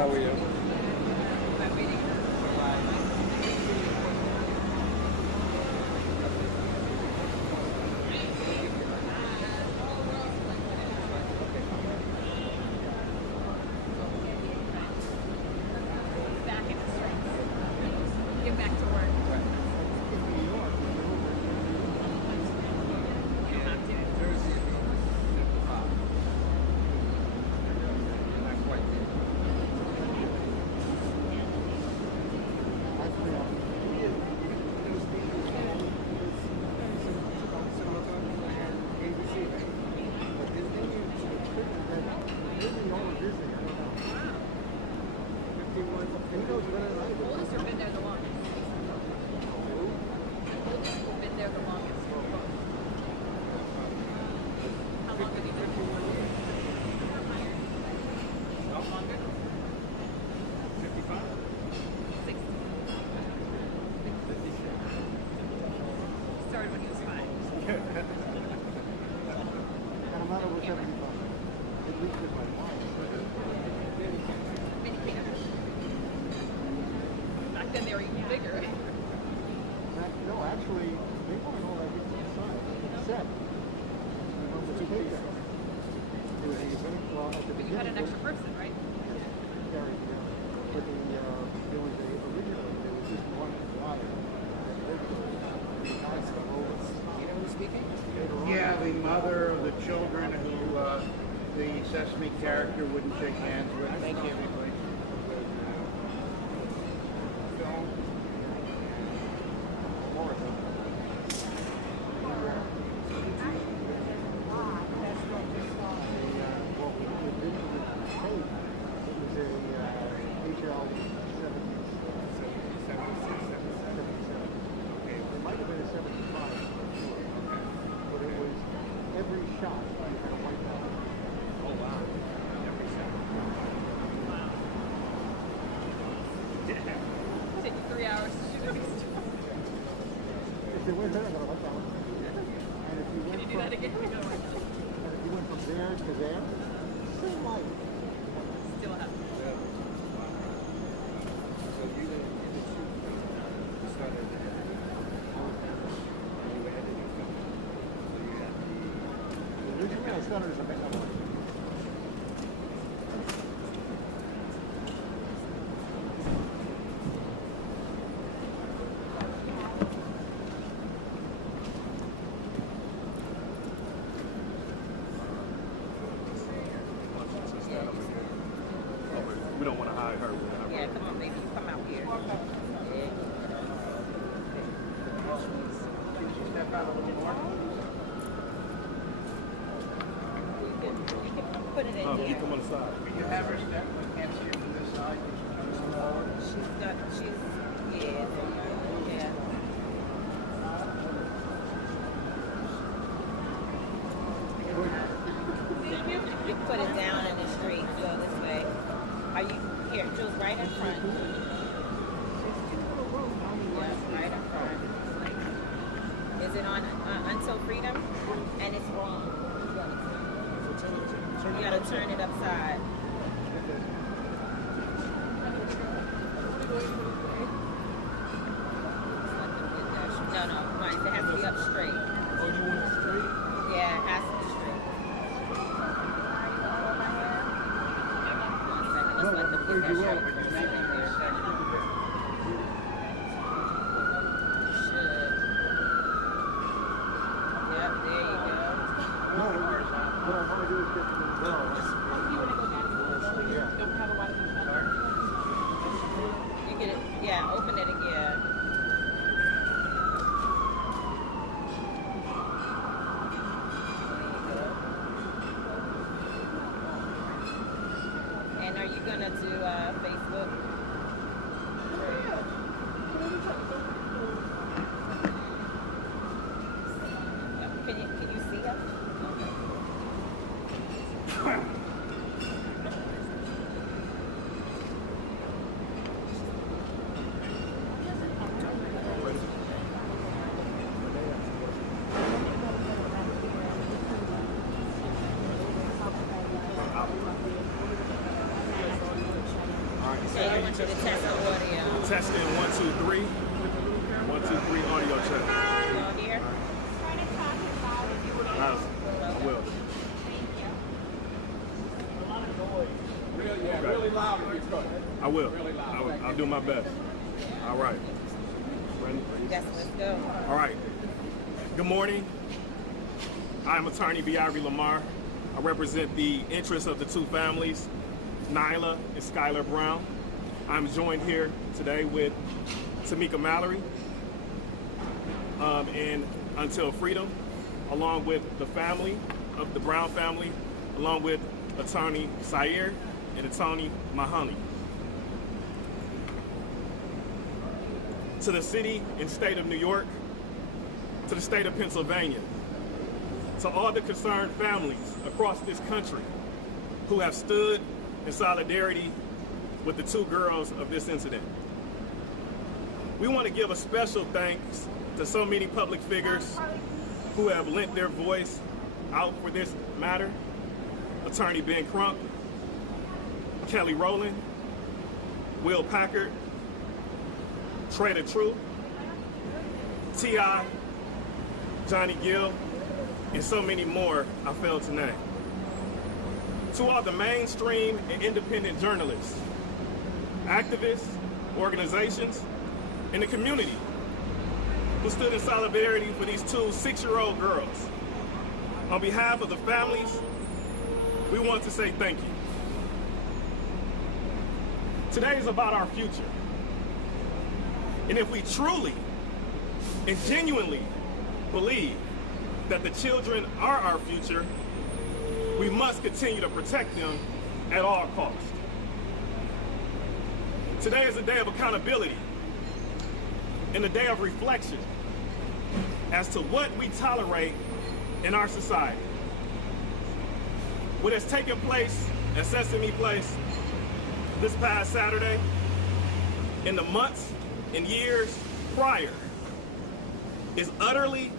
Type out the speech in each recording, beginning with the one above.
How are you? Yeah, the mother of the children who the Sesame character wouldn't shake hands with. Thank you. We don't want to hide her. Yeah, come on, baby. Come out here. Yeah. Can she step out a little more? You can put it in You here. come on the side. Can you have her step? We can't see her from this side. Yeah. You put it down in the street, go this way. Are you here? Jules, right in front. Yeah, right in front. Is it on Until Freedom? And it's wrong. You gotta turn it upside. No, right. It has to be up straight. Oh, you want it straight? Yeah, it has to be straight. Let's let them get that straight for a second there. Should. Yep, there you go. What I want to do is get to the You get it, yeah, open it again. And are you gonna do Facebook? Can you see us? Okay, I want you to test the audio. Testing 1, 2, 3. 1, 2, 3 audio check. On here? I will. Really loud if you could. I will. Really loud. I'll do my best. All right. Ready? Yes, let's go. All right. Good morning. I'm attorney Biari Lamar. I represent the interests of the two families, Nyla and Skylar Brown. I'm joined here today with Tamika Mallory and Until Freedom, along with the family of the Brown family, along with attorney Sayer and attorney Mahoney. To the city and state of New York, to the state of Pennsylvania, to all the concerned families across this country who have stood in solidarity with the two girls of this incident. We want to give a special thanks to so many public figures who have lent their voice out for this matter. Attorney Ben Crump, Kelly Rowland, Will Packard, Trader True, T.I., Johnny Gill, and so many more I failed to name. To all the mainstream and independent journalists, activists, organizations, and the community who stood in solidarity for these two 6-year-old girls. On behalf of the families, we want to say thank you. Today is about our future. And if we truly and genuinely believe that the children are our future, we must continue to protect them at all costs. Today is a day of accountability and a day of reflection as to what we tolerate in our society. What has taken place at Sesame Place this past Saturday, in the months and years prior, is utterly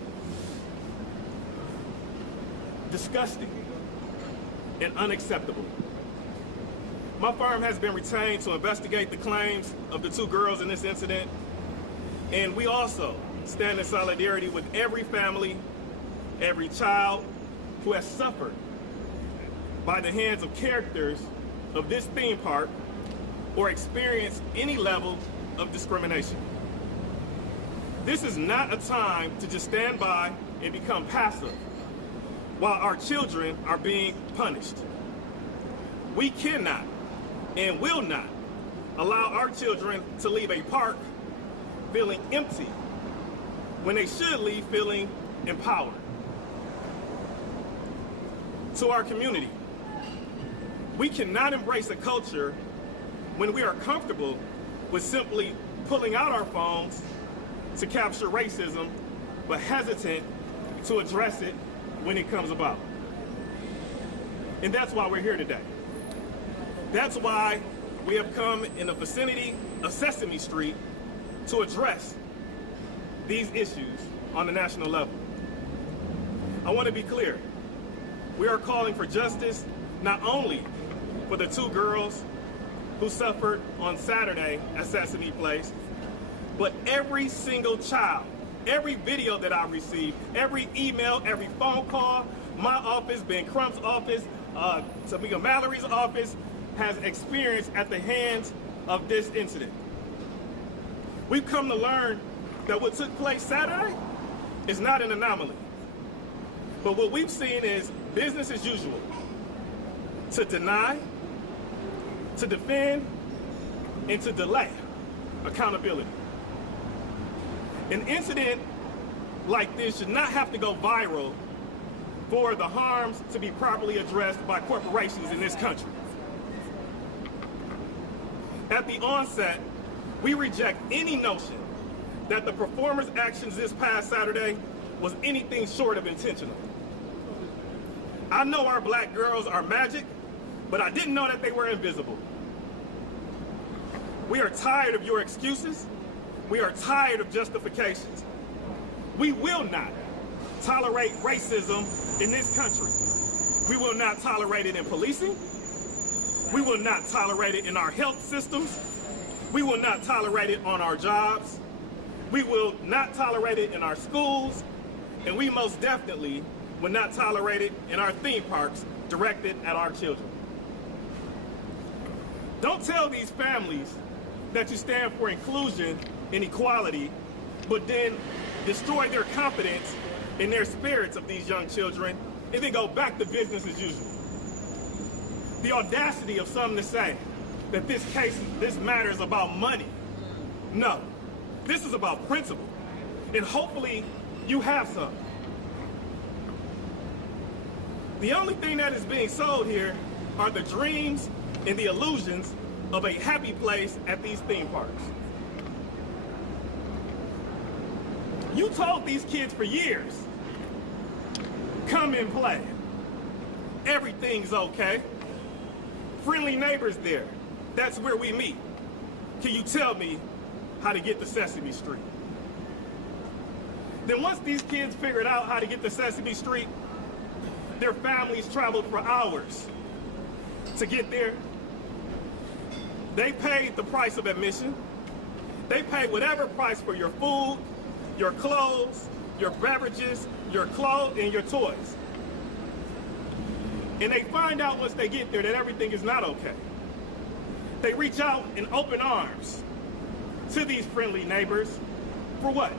disgusting and unacceptable. My firm has been retained to investigate the claims of the two girls in this incident, and we also stand in solidarity with every family, every child who has suffered by the hands of characters of this theme park or experienced any level of discrimination. This is not a time to just stand by and become passive while our children are being punished. We cannot and will not allow our children to leave a park feeling empty when they should leave feeling empowered. To our community, we cannot embrace a culture when we are comfortable with simply pulling out our phones to capture racism, but hesitant to address it when it comes about. And that's why we're here today. That's why we have come in the vicinity of Sesame Street to address these issues on the national level. I want to be clear. We are calling for justice not only for the 2 girls who suffered on Saturday at Sesame Place, but every single child, every video that I received, every email, every phone call, my office, Ben Crump's office, Tamika Mallory's office has experienced at the hands of this incident. We've come to learn that what took place Saturday is not an anomaly. But what we've seen is business as usual. To deny, to defend, and to delay accountability. An incident like this should not have to go viral for the harms to be properly addressed by corporations in this country. At the onset, we reject any notion that the performers' actions this past Saturday was anything short of intentional. I know our black girls are magic, but I didn't know that they were invisible. We are tired of your excuses. We are tired of justifications. We will not tolerate racism in this country. We will not tolerate it in policing. We will not tolerate it in our health systems. We will not tolerate it on our jobs. We will not tolerate it in our schools. And we most definitely will not tolerate it in our theme parks directed at our children. Don't tell these families that you stand for inclusion and equality, but then destroy their confidence in their spirits of these young children, and then go back to business as usual. The audacity of some to say that this matter is about money. No, this is about principle, and hopefully you have some. The only thing that is being sold here are the dreams and the illusions of a happy place at these theme parks. You told these kids for years, come and play. Everything's okay. Friendly neighbors there. That's where we meet. Can you tell me how to get to Sesame Street? Then once these kids figured out how to get to Sesame Street, their families traveled for hours to get there. They paid the price of admission. They paid whatever price for your food, your clothes, your beverages, your clothes, and your toys. And they find out once they get there that everything is not okay. They reach out in open arms to these friendly neighbors for what?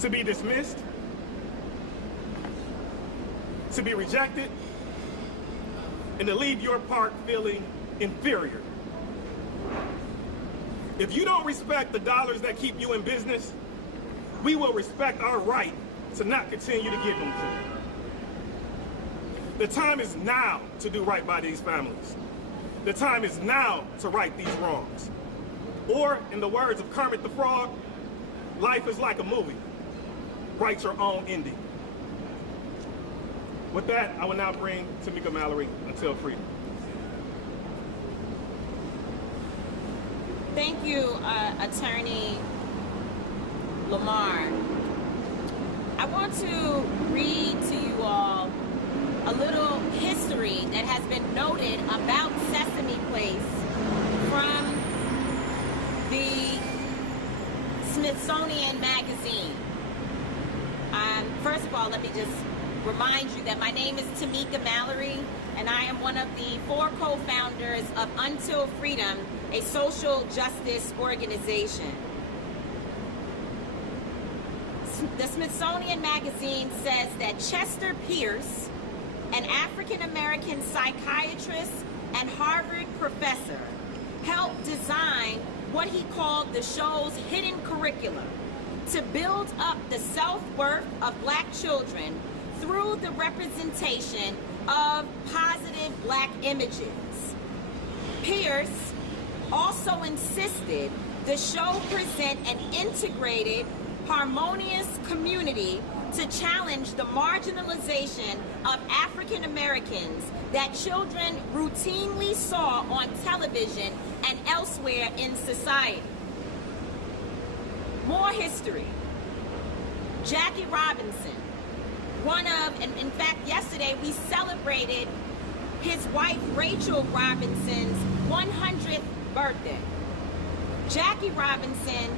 To be dismissed? To be rejected? And to leave your park feeling inferior. If you don't respect the dollars that keep you in business, we will respect our right to not continue to give them to you. The time is now to do right by these families. The time is now to right these wrongs. Or, in the words of Kermit the Frog, life is like a movie. Write your own ending. With that, I will now bring Tamika Mallory until freedom. Thank you, Attorney Lamar. I want to read to you all a little history that has been noted about Sesame Place from the Smithsonian Magazine. First of all, let me just remind you that my name is Tamika Mallory, and I am one of the 4 co-founders of Until Freedom, a social justice organization. The Smithsonian Magazine says that Chester Pierce, an African-American psychiatrist and Harvard professor, helped design what he called the show's hidden curriculum to build up the self-worth of Black children through the representation of positive Black images. Pierce also insisted the show present an integrated, harmonious community to challenge the marginalization of African Americans that children routinely saw on television and elsewhere in society. More history. Jackie Robinson, and in fact yesterday we celebrated his wife Rachel Robinson's 100th birthday. Jackie Robinson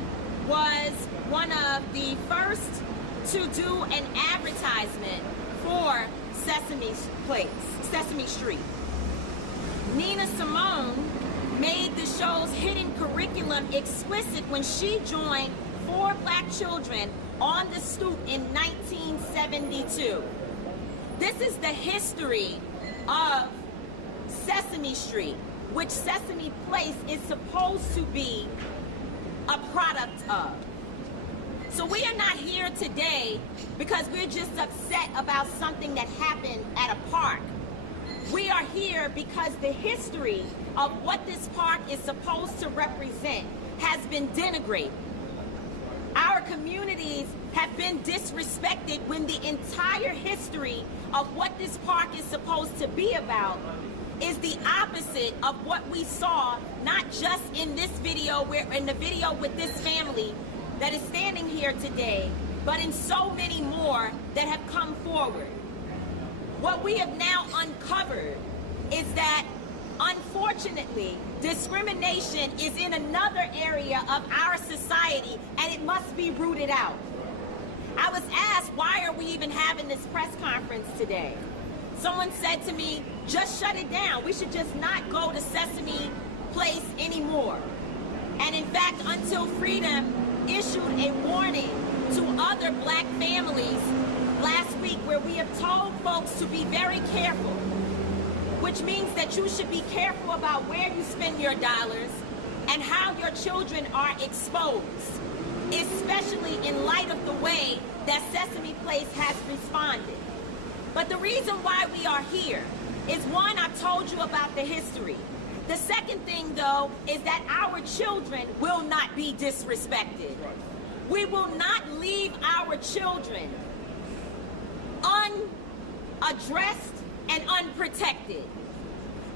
was one of the first to do an advertisement for Sesame Street. Nina Simone made the show's hidden curriculum explicit when she joined 4 Black children on the stoop in 1972. This is the history of Sesame Street, which Sesame Place is supposed to be a product of. So we are not here today because we're just upset about something that happened at a park. We are here because the history of what this park is supposed to represent has been denigrated. Our communities have been disrespected when the entire history of what this park is supposed to be about is the opposite of what we saw, not just in this video, in the video with this family that is standing here today, but in so many more that have come forward. What we have now uncovered is that, unfortunately, discrimination is in another area of our society, and it must be rooted out. I was asked, why are we even having this press conference today? Someone said to me, just shut it down. We should just not go to Sesame Place anymore. And in fact, Until Freedom issued a warning to other Black families last week where we have told folks to be very careful, which means that you should be careful about where you spend your dollars and how your children are exposed, especially in light of the way that Sesame Place has responded. But the reason why we are here is, one, I've told you about the history. The second thing, though, is that our children will not be disrespected. We will not leave our children unaddressed and unprotected.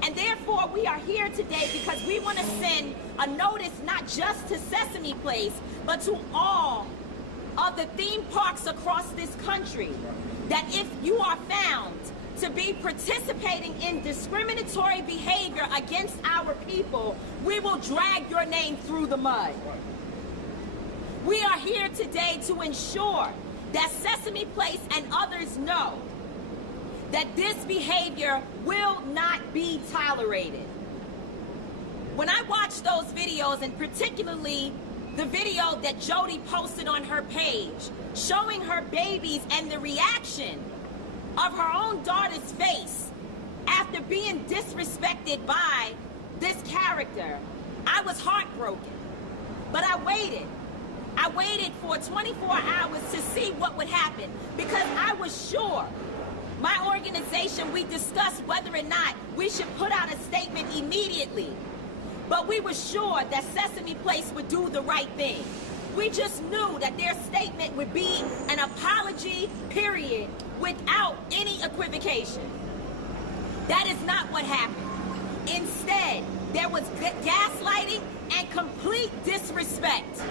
And therefore, we are here today because we want to send a notice not just to Sesame Place, but to all of the theme parks across this country, that if you are found to be participating in discriminatory behavior against our people, we will drag your name through the mud. We are here today to ensure that Sesame Place and others know that this behavior will not be tolerated. When I watch those videos, and particularly the video that Jody posted on her page, showing her babies and the reaction of her own daughter's face after being disrespected by this character, I was heartbroken. But I waited. I waited for 24 hours to see what would happen, because I was sure, my organization, we discussed whether or not we should put out a statement immediately. But we were sure that Sesame Place would do the right thing. We just knew that their statement would be an apology, period, without any equivocation. That is not what happened. Instead, there was gaslighting and complete disrespect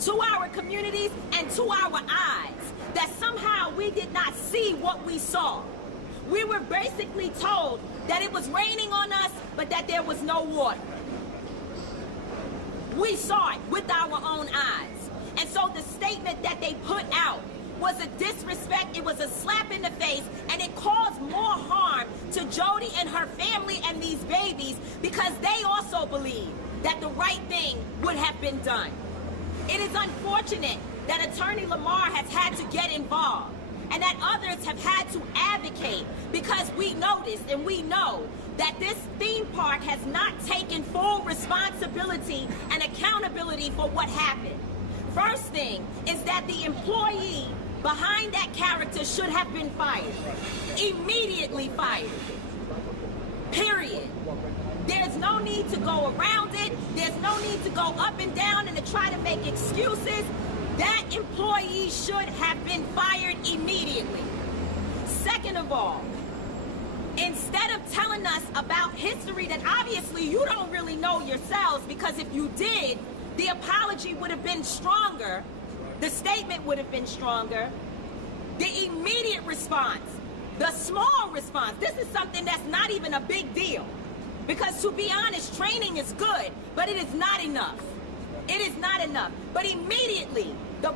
to our communities and to our eyes, that somehow we did not see what we saw. We were basically told that it was raining on us, but that there was no water. We saw it with our own eyes. And so the statement that they put out was a disrespect, it was a slap in the face, and it caused more harm to Jody and her family and these babies, because they also believed that the right thing would have been done. It is unfortunate that Attorney Lamar has had to get involved, and that others have had to advocate, because we noticed and we know that this theme park has not taken full responsibility and accountability for what happened. First thing is that the employee behind that character should have been fired. Immediately fired. Period. There's no need to go around it. There's no need to go up and down and to try to make excuses. That employee should have been fired immediately. Second of all, instead of telling us about history that obviously you don't really know yourselves, because if you did, the apology would have been stronger, the statement would have been stronger, the immediate response, the small response. This is something that's not even a big deal. Because to be honest, training is good, but it is not enough. It is not enough. But immediately, the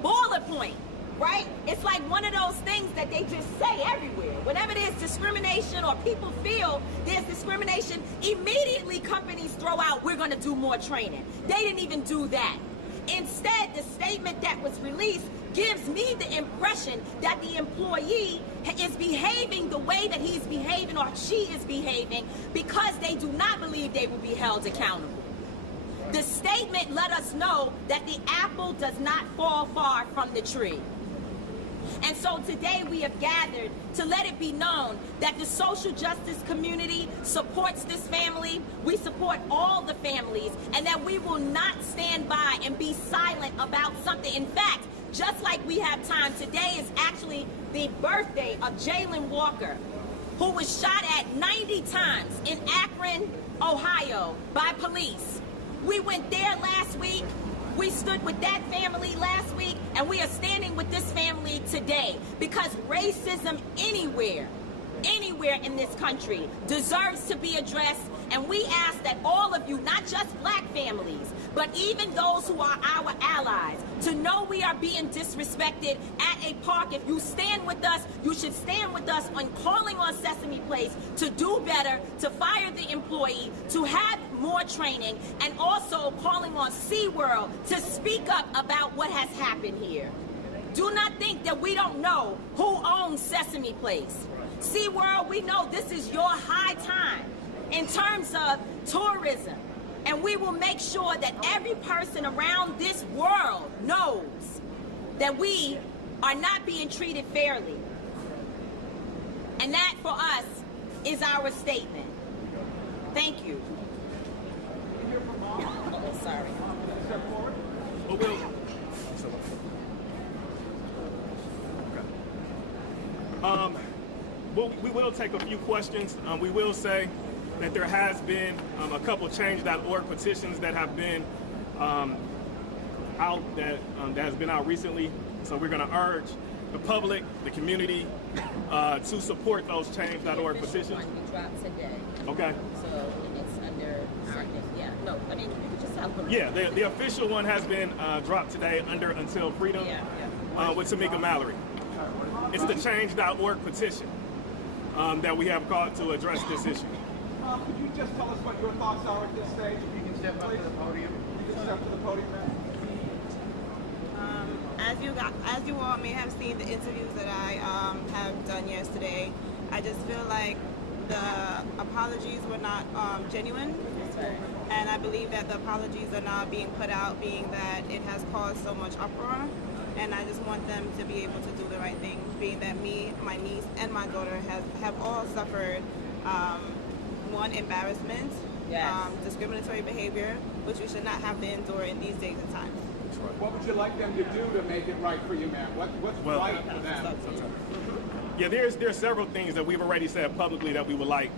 bullet point, right? It's like one of those things that they just say everywhere. Whenever there's discrimination or people feel there's discrimination, immediately companies throw out, we're going to do more training. They didn't even do that. Instead, the statement that was released gives me the impression that the employee is behaving the way that he's behaving or she is behaving because they do not believe they will be held accountable. The statement let us know that the apple does not fall far from the tree. And so today we have gathered to let it be known that the social justice community supports this family. We support all the families, and that we will not stand by and be silent about something. In fact, just like we have time, today is actually the birthday of Jalen Walker, who was shot at 90 times in Akron, Ohio by police. We went there last week. We stood with that family last week, and we are standing with this family today because racism anywhere in this country deserves to be addressed. And we ask that all of you, not just black families, but even those who are our allies, to know we are being disrespected at a park. If you stand with us, you should stand with us on calling on Sesame Place to do better, to fire the employee, to have more training, and also calling on SeaWorld to speak up about what has happened here. Do not think that we don't know who owns Sesame Place. SeaWorld, we know this is your high time in terms of tourism. And we will make sure that every person around this world knows that we are not being treated fairly. And that for us is our statement. Thank you. Oh, sorry. We will take a few questions. We will say that there has been a couple change.org petitions that have been out that has been out recently. So we're going to urge the public, the community, to support those change.org petitions. One dropped today. Okay. So it's under. Yeah. No. I mean, you can just tell them. Yeah. The official one has been dropped today under Until Freedom with Tamika Mallory. It's the change.org petition that we have called to address this issue. Could you just tell us what your thoughts are at this stage? If you can step up to the podium. You can step to the podium, ma'am. As you all may have seen the interviews that I have done yesterday, I just feel like the apologies were not genuine. And I believe that the apologies are not being put out, being that it has caused so much uproar. And I just want them to be able to do the right thing, being that me, my niece, and my daughter have all suffered one, embarrassment, discriminatory behavior, which we should not have to endure in these days and times. What would you like them to do to make it right for you, ma'am? What's right for them? Yeah, there's several things that we've already said publicly that we would like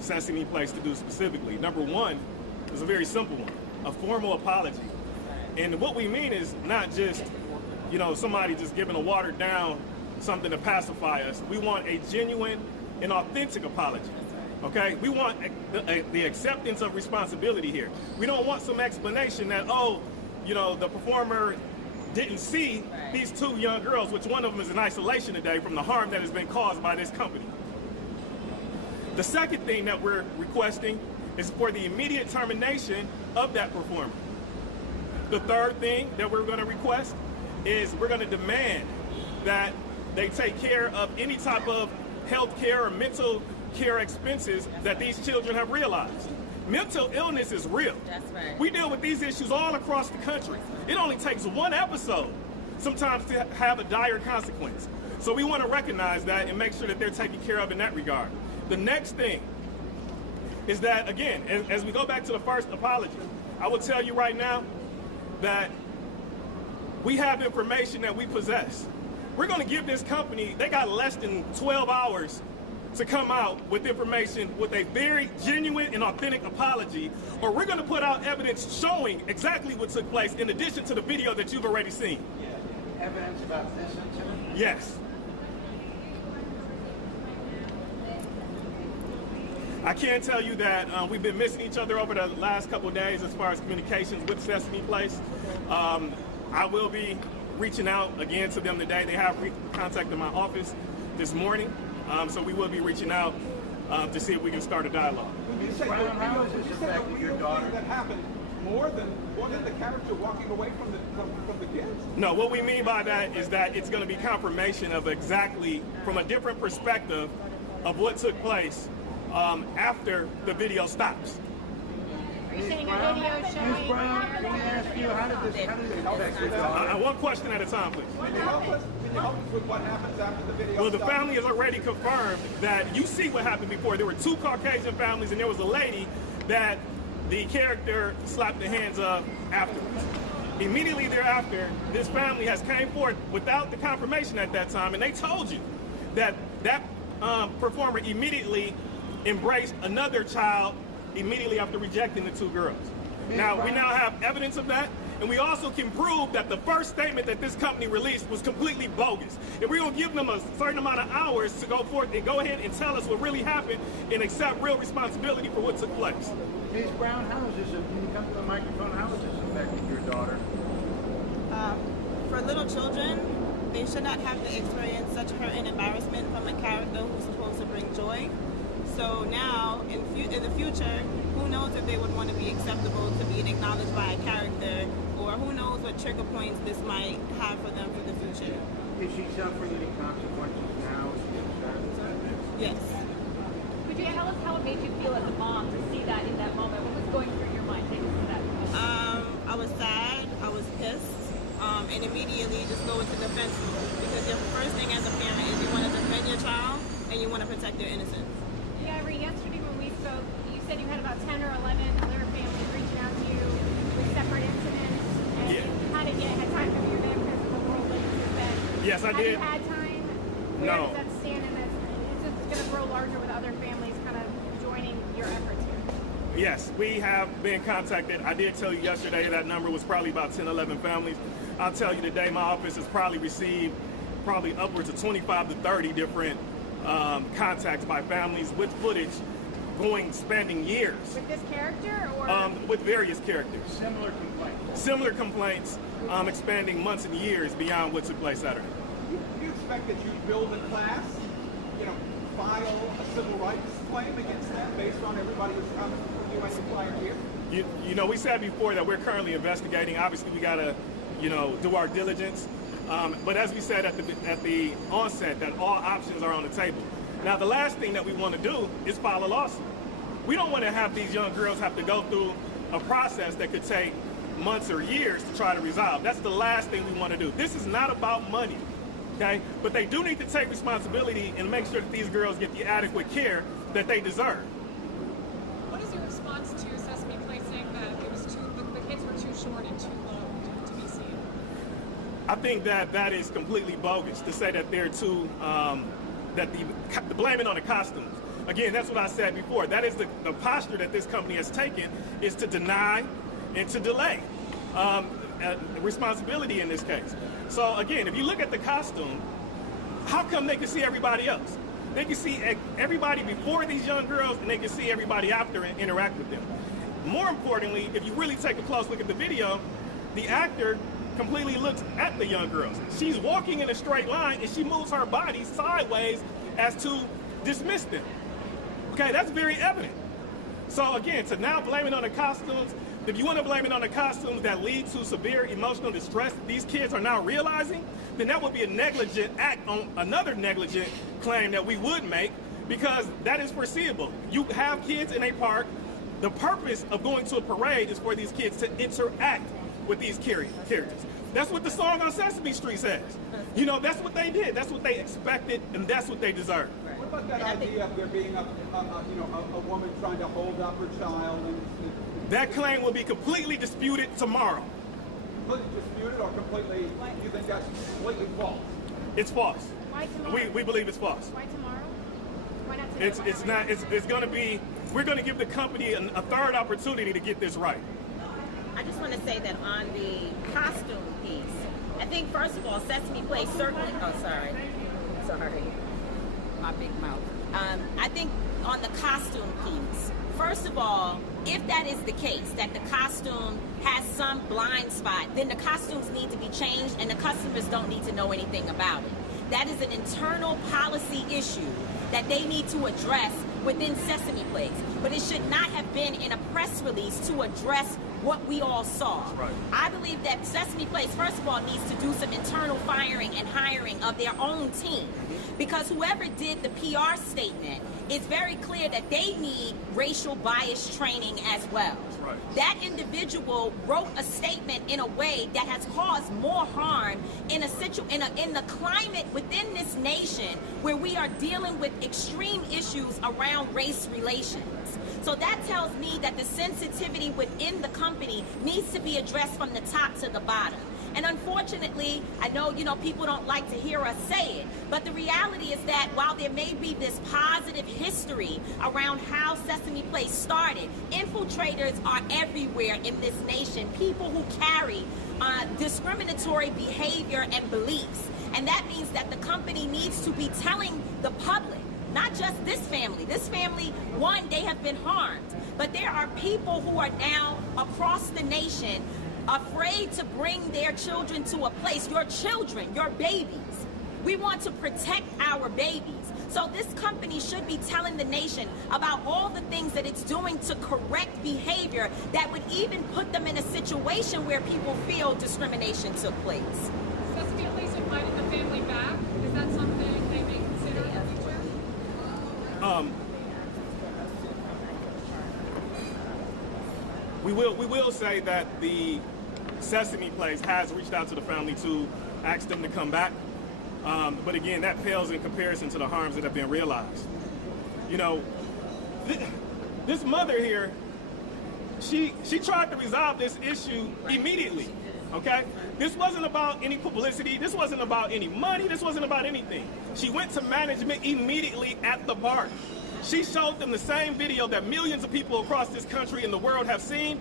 Sesame Place to do specifically. Number one is a very simple one, a formal apology. And what we mean is not just, somebody just giving a watered down something to pacify us. We want a genuine and authentic apology. Okay, we want the acceptance of responsibility here. We don't want some explanation that, the performer didn't see these two young girls, which one of them is in isolation today from the harm that has been caused by this company. The second thing that we're requesting is for the immediate termination of that performer. The third thing that we're going to request is we're going to demand that they take care of any type of health care or mental care expenses that these children have realized. Mental illness is real. That's right. We deal with these issues all across the country. It only takes one episode sometimes to have a dire consequence. So we want to recognize that and make sure that they're taken care of in that regard. The next thing is that, again, as we go back to the first apology, I will tell you right now that we have information that we possess. We're going to give this company, they got less than 12 hours to come out with information with a very genuine and authentic apology, or we're going to put out evidence showing exactly what took place in addition to the video that you've already seen. Evidence about this incident? Yes. I can tell you that we've been missing each other over the last couple of days as far as communications with Sesame Place. I will be reaching out again to them today. They have contacted my office this morning, so we will be reaching out to see if we can start a dialogue. When you say Brown, how has this affected your daughter? That happened more than the character walking away from the kids. No, what we mean by that is that it's going to be confirmation of exactly from a different perspective of what took place after the video stops. Are you saying a video showing? Ms. Brown, can I ask you, how did this One question at a time, please. Can you help us with what happens after the video? Well, the stops? family has already confirmed that you see what happened before. There were two Caucasian families, and there was a lady that the character slapped the hands of afterwards. Immediately thereafter, this family has came forward without the confirmation at that time, and they told you that performer immediately embraced another child immediately after rejecting the two girls. Now, we now have evidence of that, and we also can prove that the first statement that this company released was completely bogus. If we're going to give them a certain amount of hours to go forth and go ahead and tell us what really happened and accept real responsibility for what took place. Ms. Brown, how is this, when you come to the microphone, how has this affected your daughter? For little children, they should not have to experience such hurt and embarrassment from a character who's supposed to bring joy. So now, in the future, who knows if they would want to be acceptable to being acknowledged by a character, or who knows what trigger points this might have for them for the future. Is she suffering any consequences now? Yes. Could you tell us how it made you feel as a mom to see that in that moment? What was going through your mind? Take us to that moment. I was sad, I was pissed, and immediately just go into defense mode, because your first thing as a parent is you want to defend your child and you want to protect their innocence. Yeah, yesterday when we spoke, you said you had about 10 or 11 other families reaching out to you with separate incidents, and you hadn't yet had time to review them because of the world that you said. Yes, I did. Have you had time? Where No. does that stand in this? Is it going to grow larger with other families kind of joining your efforts here? Yes, we have been contacted. I did tell you yesterday that number was probably about 10, 11 families. I'll tell you today my office has probably received upwards of 25 to 30 different contacts by families with footage spanning years. With this character or? With various characters. Similar complaints. Expanding months and years beyond what took place Saturday. Do you expect that you build a class, file a civil rights claim against them based on everybody who's coming from you and your client here? We said before that we're currently investigating. Obviously, we got to, do our diligence. But as we said at the onset, that all options are on the table. Now, the last thing that we want to do is file a lawsuit. We don't want to have these young girls have to go through a process that could take months or years to try to resolve. That's the last thing we want to do. This is not about money, okay? But they do need to take responsibility and make sure that these girls get the adequate care that they deserve. What is your response to Sesame Place saying that it was the kids were too short and too low to be seen? I think that is completely bogus to say that they're too, that the blame it on the costumes. Again, that's what I said before. That is the posture that this company has taken, is to deny and to delay responsibility in this case. So again, if you look at the costume, how come they can see everybody else? They can see everybody before these young girls, and they can see everybody after and interact with them. More importantly, if you really take a close look at the video, the actor completely looks at the young girls. She's walking in a straight line, and she moves her body sideways as to dismiss them. Okay, that's very evident. So again, to now blame it on the costumes, if you want to blame it on the costumes that lead to severe emotional distress these kids are now realizing, then that would be a negligent act on another negligent claim that we would make, because that is foreseeable. You have kids in a park. The purpose of going to a parade is for these kids to interact with these characters. That's what the song on Sesame Street says. You know, that's what they did. That's what they expected, and that's what they deserve. What about that idea of there being a woman trying to hold up her child? That claim will be completely disputed tomorrow. Completely disputed, or completely? You think that's completely false? It's false. Why tomorrow? We believe it's false. Why tomorrow? Why not today? It's not. It's going to be. We're going to give the company a third opportunity to get this right. I just want to say that on the costume piece, I think first of all, Sesame Place certainly. Oh, sorry, my big mouth. I think on the costume piece, first of all, if that is the case, that the costume has some blind spot, then the costumes need to be changed, and the customers don't need to know anything about it. That is an internal policy issue that they need to address within Sesame Place. But it should not have been in a press release to address what we all saw. Right. I believe that Sesame Place, first of all, needs to do some internal firing and hiring of their own team. Because whoever did the PR statement, it's very clear that they need racial bias training as well. Right. That individual wrote a statement in a way that has caused more harm in the climate within this nation where we are dealing with extreme issues around race relations. So that tells me that the sensitivity within the company needs to be addressed from the top to the bottom. And unfortunately, I know, people don't like to hear us say it, but the reality is that while there may be this positive history around how Sesame Place started, infiltrators are everywhere in this nation, people who carry discriminatory behavior and beliefs. And that means that the company needs to be telling the public, not just this family. This family, one, they have been harmed, but there are people who are now across the nation afraid to bring their children to a place, your children, your babies. We want to protect our babies. So this company should be telling the nation about all the things that it's doing to correct behavior that would even put them in a situation where people feel discrimination took place. Sesame Place invited the family back. Is that something they may consider in the future? We will say that the Sesame Place has reached out to the family to ask them to come back. But again, that pales in comparison to the harms that have been realized. This mother here, she tried to resolve this issue immediately, okay? This wasn't about any publicity. This wasn't about any money. This wasn't about anything. She went to management immediately at the park. She showed them the same video that millions of people across this country and the world have seen.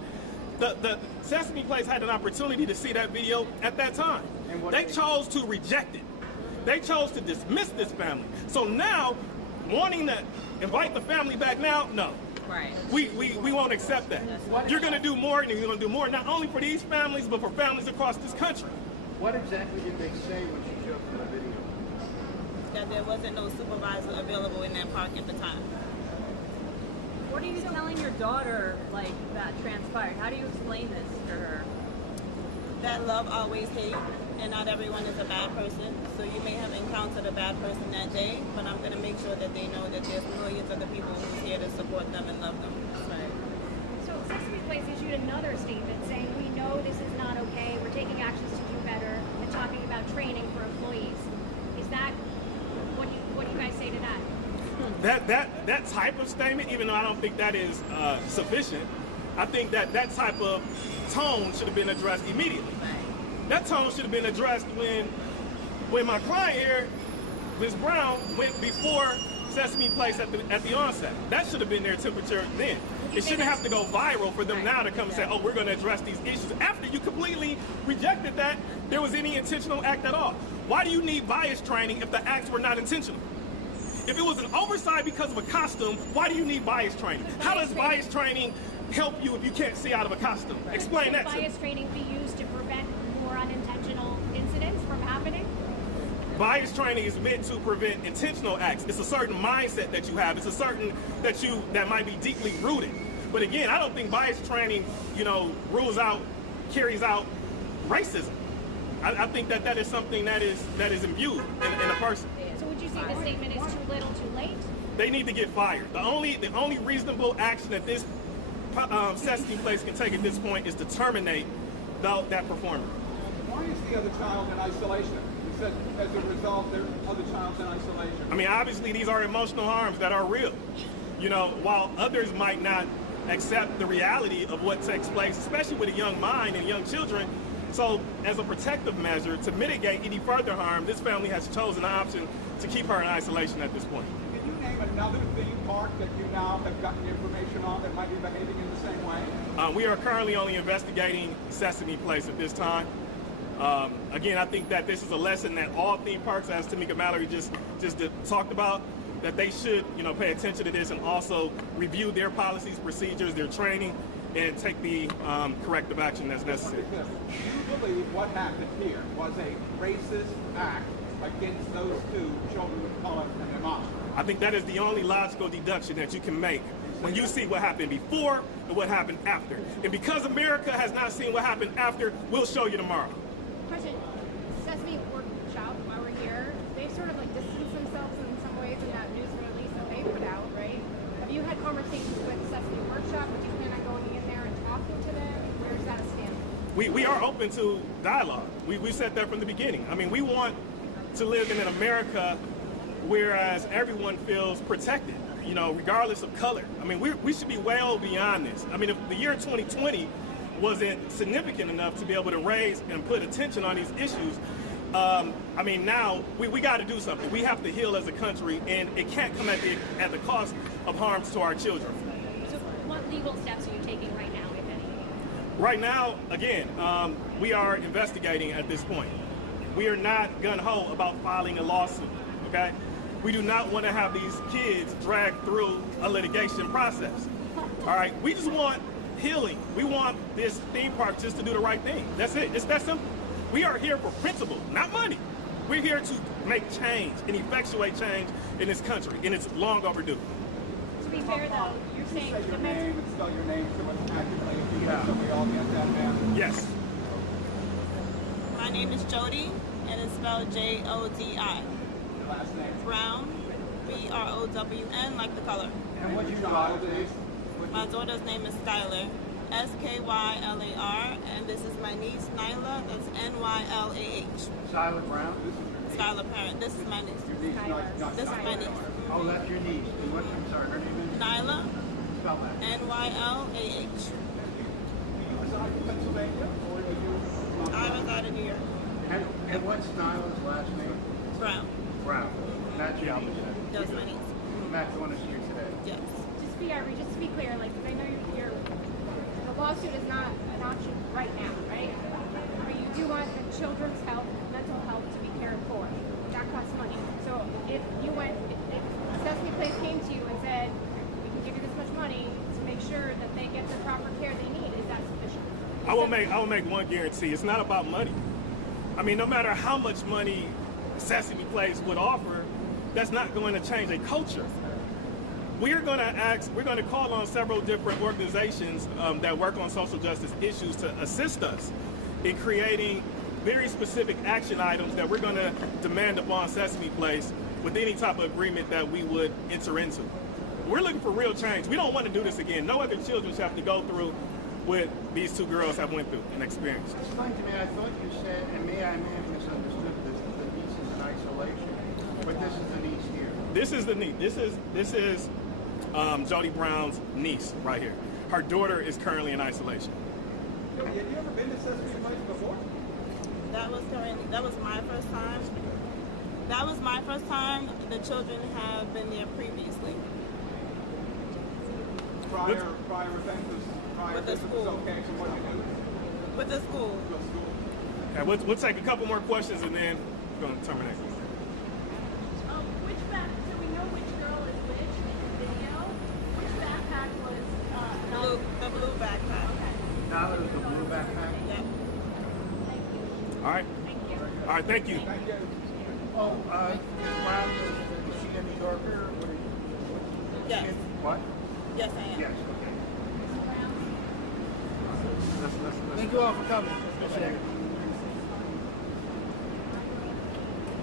The Sesame Place had an opportunity to see that video at that time. They chose to reject it. They chose to dismiss this family. So now, wanting to invite the family back now, no. Right. We won't accept that. You're going to do more, and you're going to do more not only for these families, but for families across this country. What exactly did they say when she showed them the video? That there wasn't no supervisor available in that park at the time. What are you telling your daughter, that transpired? How do you explain this to her? That love always hates, and not everyone is a bad person. So you may have encountered a bad person that day, but I'm going to make sure that they know that there's millions of the people who's here to support them and love them. So Sesame Place issued another statement saying, we know this is not okay, we're taking actions to do better, and talking about training for employees. Is that, what do you guys say to that? That type of statement, even though I don't think that is sufficient, I think that type of tone should have been addressed immediately. That tone should have been addressed when my client here, Ms. Brown, went before Sesame Place at the onset. That should have been their temperature then. It shouldn't have to go viral for them now to come and say, oh, we're going to address these issues. After you completely rejected that there was any intentional act at all. Why do you need bias training if the acts were not intentional? If it was an oversight because of a costume, why do you need bias training? How does bias training help you if you can't see out of a costume? Explain that to me. Should bias training be used to prevent more unintentional incidents from happening? Bias training is meant to prevent intentional acts. It's a certain mindset that you have. It's a certain that might be deeply rooted. But again, I don't think bias training, carries out racism. I think that is something that is imbued in a person. So would you say the statement is too little, too late? they need to get fired. The only reasonable action that this Sesame Place can take at this point is to terminate that performer. Why is the other child in isolation? You said as a result, their other child's in isolation. I mean, obviously these are emotional harms that are real. You know, while others might not accept the reality of what takes place, especially with a young mind and young children. So as a protective measure to mitigate any further harm, this family has chosen the option to keep her in isolation at this point. Can you name another theme park that you now have gotten information on that might be behaving in the same way? We are currently only investigating Sesame Place at this time. Again, I think that this is a lesson that all theme parks, as Tamika Mallory just talked about, that they should, pay attention to this and also review their policies, procedures, their training, and take the corrective action that's necessary. Do you believe what happened here was a racist act against those two children of color and their mom? I think that is the only logical deduction that you can make when you see what happened before and what happened after. And because America has not seen what happened after, we'll show you tomorrow. Question: Sesame Workshop, while we're here, they sort of like distanced themselves in some ways in that news release that they put out, right? Have you had conversations with Sesame Workshop? Would you plan on going in there and talking to them? Where's that stand? We are open to dialogue. We said that from the beginning. I mean, we want to live in an America whereas everyone feels protected, regardless of color. I mean, we should be well beyond this. I mean, if the year 2020 wasn't significant enough to be able to raise and put attention on these issues, I mean, now we got to do something. We have to heal as a country, and it can't come at the cost of harms to our children. So what legal steps are you taking right now, if any? Right now, again, we are investigating at this point. We are not gung-ho about filing a lawsuit, okay? We do not want to have these kids dragged through a litigation process, all right? We just want healing. We want this theme park just to do the right thing. That's it. It's that simple. We are here for principle, not money. We're here to make change and effectuate change in this country, and it's long overdue. To be fair, though, you're saying Say your name and spell your name to us accurately if you so we all get that down. Yes. My name is Jody, and it's spelled Jodi. Your last name. Brown, Brown, like the color. And what's your Child daughter's is. name? My daughter's name is Skylar, Skylar, and this is my niece Nyla. That's Nylah. Silent Brown? Skylar Parent. This is my niece. Your niece, not This is my niece. Oh, that's your niece. And what's, I'm sorry, her name is? Nyla, Spell that. Nylah. Do you reside in Pennsylvania or do you? I reside in New York. And what's Nyla's last name? Brown. Brown. That's your niece. That's my niece. Matt's the one that's here today. Yes. Just to be clear, like, 'cause I know the lawsuit is not an option right now, right? But you do want the children's health, mental health to be cared for. That costs money. So if Sesame Place came to you and said, we can give you this much money to make sure that they get the proper care they need, is that sufficient? I will make one guarantee. It's not about money. I mean, no matter how much money Sesame Place would offer, that's not going to change a culture. We're going to call on several different organizations that work on social justice issues to assist us in creating very specific action items that we're going to demand upon Sesame Place with any type of agreement that we would enter into. We're looking for real change. We don't want to do this again. No other children should have to go through what these two girls have went through and experienced. Explain to me, I thought you said, and I may have misunderstood this, the niece is in isolation, but this is the niece here. This is the niece. This is Jody Brown's niece right here. Her daughter is currently in isolation. Have you ever been to Sesame Place before? That was my first time. That was my first time. The children have been there previously. Prior offenses, prior With the offenses, school. okay, so what do you do? With the school. Go to school. Okay, we'll take a couple more questions and then we're going to terminate. Which back? So we know which girl is which in the video. Which backpack was The blue backpack. Nyla is the blue backpack? Yep. All right. All right, thank you. Thank you. Oh, Brown, is she a New Yorker? What are you? Yes. What? Yes, I am. Yes, okay. Let's Thank you all for coming. Appreciate it.